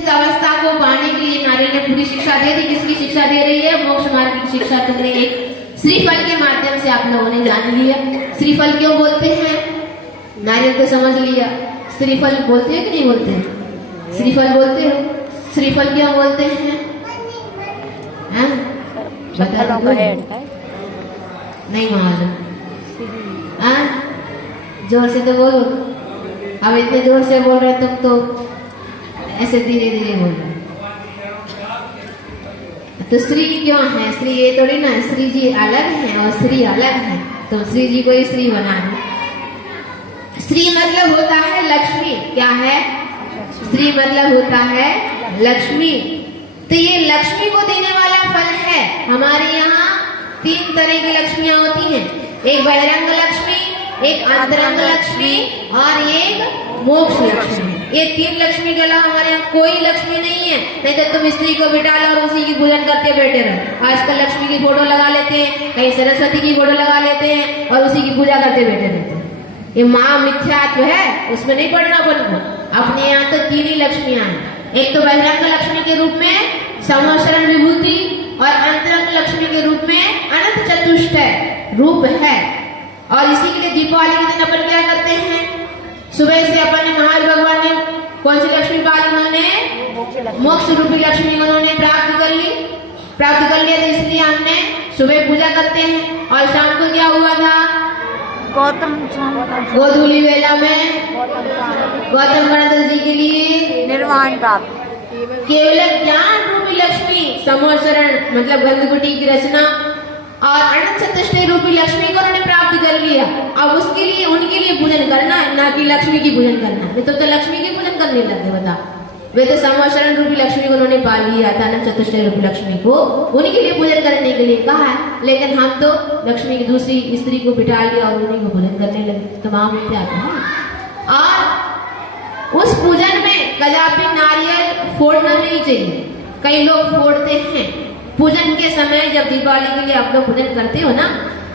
इस अवस्था को पाने के लिए नारियल ने पूरी शिक्षा दे दी। किसकी शिक्षा दे रही है? मोक्ष मार्ग की शिक्षा तुमने एक श्रीफल के माध्यम से आप लोगों ने जान लिया। श्रीफल क्यों बोलते हैं? नारियल तो समझ लिया, श्रीफल बोलते हैं कि नहीं बोलते हैं? श्रीफल बोलते हो? श्रीफल क्यों बोलते हैं? बता दो। नहीं मालूम? जोर से तो बोलो। अब इतने जोर से बोल रहे तुम तो ऐसे धीरे धीरे बोल रहे। तो श्री क्यों है? श्री ये थोड़ी ना, श्री जी अलग है और श्री अलग है, तो श्री जी को ही श्री बना है। श्री मतलब होता है लक्ष्मी। क्या है? श्री मतलब होता है लक्ष्मी। तो ये लक्ष्मी को देने वाला फल है। हमारे यहाँ 3 तरह की लक्ष्मियां होती हैं, एक बहिरंग लक्ष्मी, एक अंतरंग लक्ष्मी और एक मोक्ष लक्ष्मी। ये 3 लक्ष्मी के अलावा हमारे यहाँ कोई लक्ष्मी नहीं है। नहीं तो तुम स्त्री को बिठा लो और उसी की पूजन करते बैठे रहो। आजकल लक्ष्मी की फोटो लगा लेते हैं, कहीं सरस्वती की फोटो लगा लेते हैं और उसी की पूजा करते बैठे रहते हैं। ये माँ मिथ्यात्व है, उसमें नहीं पढ़ना अपन को। अपने यहाँ तो 3 ही लक्ष्मियां हैं। एक तो बहिरंग लक्ष्मी के रूप में संवत्सरण विभूति और अंतरंग लक्ष्मी के रूप में अनंत चतुष्टय रूप है। और इसी के लिए दीपावली के दिन अपन क्या करते हैं? सुबह से अपन ने महावीर भगवान ने कौन सी लक्ष्मी पाली? उन्होंने मोक्ष रूपी लक्ष्मी को उन्होंने प्राप्त कर ली। प्राप्त कर लिया, तो इसलिए हमने सुबह पूजा करते हैं। और शाम को क्या हुआ था? गोधूली वेला में गौतम गणेश जी के लिए निर्वाण प्राप्त केवल ज्ञान रूपी लक्ष्मी संवत्सरण मतलब गंधकुटी की रचना और अनंत चतुष्टय रूपी लक्ष्मी को उन्होंने प्राप्त कर लिया। अब उसके लिए उनके लिए पूजन करना है, ना कि लक्ष्मी की पूजन करना है। तो लक्ष्मी की पूजन करने लगे। बता, वे तो संवत्सरण रूपी लक्ष्मी को उन्होंने पा लिया था, अनंत चतुष्टय रूपी लक्ष्मी को उन्हीं के लिए पूजन करने के लिए कहा है। लेकिन हम तो लक्ष्मी की दूसरी स्त्री को बिठा लिया और उन्हीं को पूजन करने लगे। तमाम क्या है। और उस पूजन में कदापि नारियल फोड़ना नहीं चाहिए। कई लोग फोड़ते हैं पूजन के समय। जब दीपावली के लिए आप लोग पूजन करते हो ना,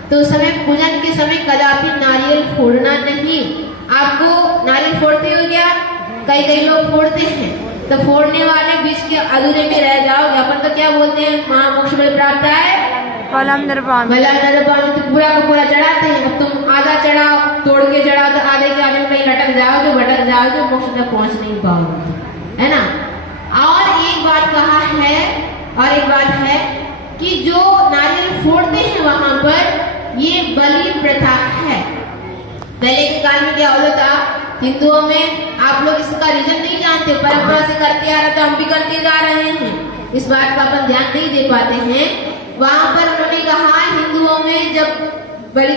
तो उस समय पूजन के समय कदापि नारियल फोड़ना नहीं। आपको नारियल फोड़ते हो क्या? कई लोग फोड़ते हैं। तो फोड़ने वाले बीच के अधूरे में रह जाओगे। अपन तो क्या बोलते हैं? महामोक्ष में प्राप्त है फलम निर्वाण। तो पूरा का पूरा चढ़ाते हैं। अब तुम आधा चढ़ाओ, तोड़ के चढ़ाओ, तो आधे के आधे में कहीं लटक जाओगे, भटक जाओगे, मोक्ष तक पहुंच नहीं पाओगे, है ना। और एक बात कहा है, और एक बात है कि जो नारियल फोड़ते हैं वहां पर ये बलि प्रथा है। पहले के काल में क्या होता था? हिंदुओं में आप लोग इसका रीजन नहीं जानते, परंपरा से करते आ रहे, तो हम भी करते जा रहे हैं। इस बात का अपन ध्यान नहीं दे पाते हैं। वहां पर उन्होंने कहा हिंदुओं में जब बलि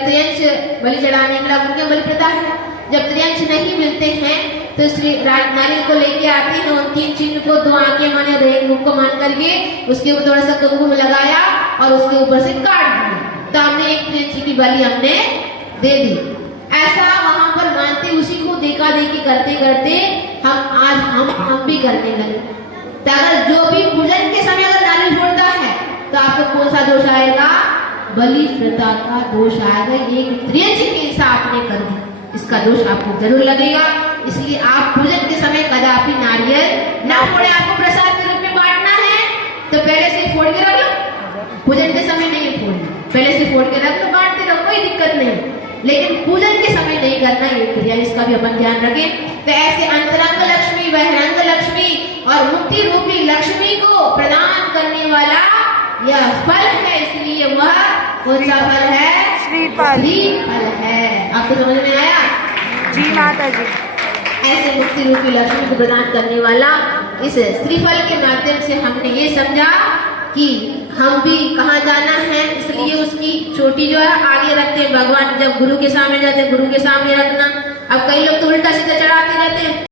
चढ़ाने के लिए बलि प्रथा है। जब त्रियंश नहीं मिलते हैं तो श्री नारियल को लेके आते हैं। उन 3 चिन्ह को 2 आंखें माने और 1 मुख को मान करके उसके ऊपर थोड़ा सा कुमकुम लगाया और उसके ऊपर से काट दिया। तो हमने 1 त्रियंश की बलि हमने दे दी। ऐसा वहां पर मानते, उसी को देखा देखी करते करते हम भी करने लगे। तो अगर जो भी पूजन के समय अगर नारियल फोड़ता है तो आपको कौन सा दोष आएगा? बलि प्रथा का दोष आएगा। एक त्रियंश के हिसाब ने कर दी, इसका दोष आपको जरूर लगेगा। इसलिए आप पूजन के समय कदापि नारियल ना फोड़े। आपको प्रसाद के रूप में बांटना है तो पहले से फोड़ के रख लो। पूजन के समय नहीं फोड़ना, पहले से फोड़ के रख लो, बांटते रहो, कोई दिक्कत नहीं। लेकिन पूजन के समय नहीं करना ये क्रिया, इसका भी अपन ध्यान रखें। तो ऐसे अंतरंग लक्ष्मी, बहिरंग लक्ष्मी और मुक्ति रूपी लक्ष्मी को प्रदान करने वाला यह फल है। इसलिए वह कौन सा फल है? श्रीफल। श्रीफल है। आपको समझ में आया? जी माता जी। ऐसे मुक्ति रूपी लक्ष्मी को प्रदान करने वाला इस श्रीफल के माध्यम से हमने ये समझा कि हम भी कहाँ जाना है। इसलिए उसकी चोटी जो है आगे रखते हैं। भगवान जब गुरु के सामने जाते हैं, गुरु के सामने रखना। अब कई लोग तो उल्टा सीधा चढ़ाते रहते हैं।